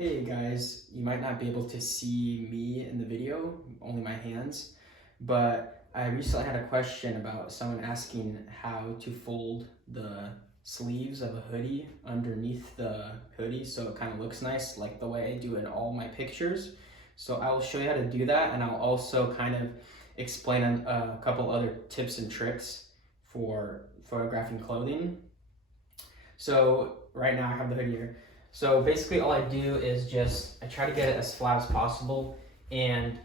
Hey guys, you might not be able to see me in the video, only my hands, but I recently had a question about someone asking how to fold the sleeves of a hoodie underneath the hoodie so it kind of looks nice like the way I do in all my pictures. So I will show you how to do that, and I'll also kind of explain a couple other tips and tricks for photographing clothing. So right now I have the hoodie here. So basically all I do is I try to get it as flat as possible, and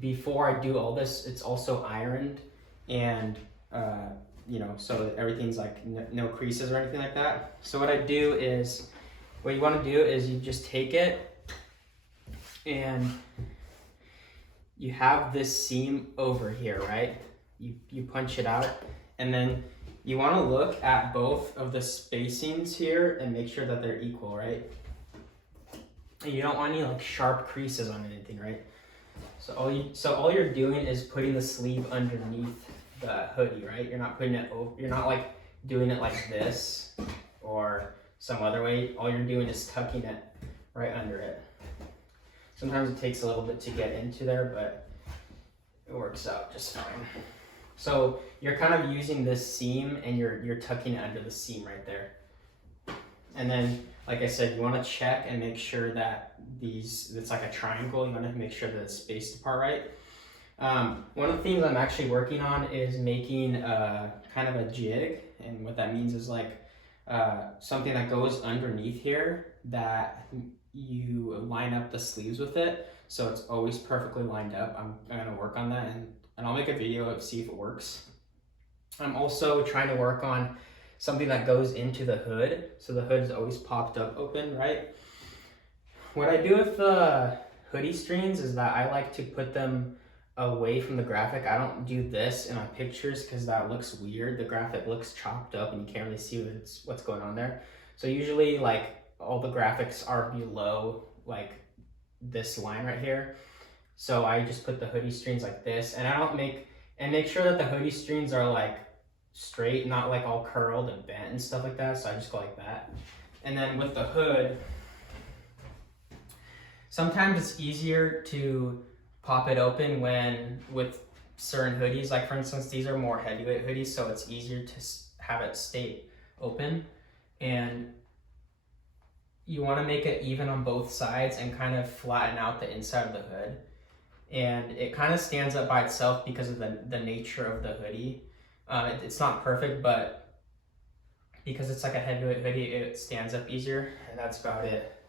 before I do all this, it's also ironed, and so everything's like no creases or anything like that. So what you want to do is you just take it and you have this seam over here, right? You punch it out, and then you want to look at both of the spacings here and make sure that they're equal, right? And you don't want any like sharp creases on anything, right? So all you're doing is putting the sleeve underneath the hoodie, right? You're not putting it over, you're not like doing it like this or some other way. All you're doing is tucking it right under it. Sometimes it takes a little bit to get into there, but it works out just fine. So you're kind of using this seam and you're tucking it under the seam right there. And then, like I said, you want to check and make sure that it's like a triangle. You want to make sure that it's spaced apart right. One of the things I'm actually working on is making kind of a jig. And what that means is like something that goes underneath here that you line up the sleeves with it. So it's always perfectly lined up. I'm going to work on that, and I'll make a video to see if it works. I'm also trying to work on something that goes into the hood, so the hood is always popped up open, right? What I do with the hoodie strings is that I like to put them away from the graphic. I don't do this in my pictures because that looks weird. The graphic looks chopped up and you can't really see what's going on there. So usually like all the graphics are below like this line right here. So I just put the hoodie strings like this, and make sure that the hoodie strings are like straight, not like all curled and bent and stuff like that. So I just go like that. And then with the hood, sometimes it's easier to pop it open with certain hoodies. Like for instance, these are more heavyweight hoodies, so it's easier to have it stay open. And you want to make it even on both sides and kind of flatten out the inside of the hood. And it kind of stands up by itself because of the nature of the hoodie. It's not perfect, but because it's like a heavyweight hoodie, it stands up easier, and that's about it.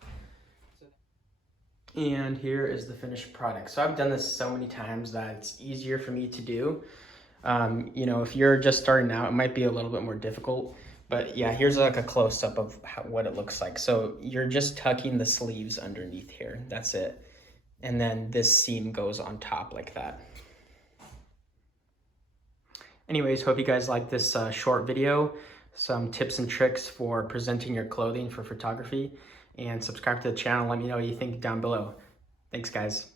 And here is the finished product. So I've done this so many times that it's easier for me to do. If you're just starting out, it might be a little bit more difficult. But yeah, here's like a close-up of what it looks like. So you're just tucking the sleeves underneath here. That's it. And then this seam goes on top like that. Anyways, hope you guys like this short video, some tips and tricks for presenting your clothing for photography, and subscribe to the channel. Let me know what you think down below. Thanks, guys.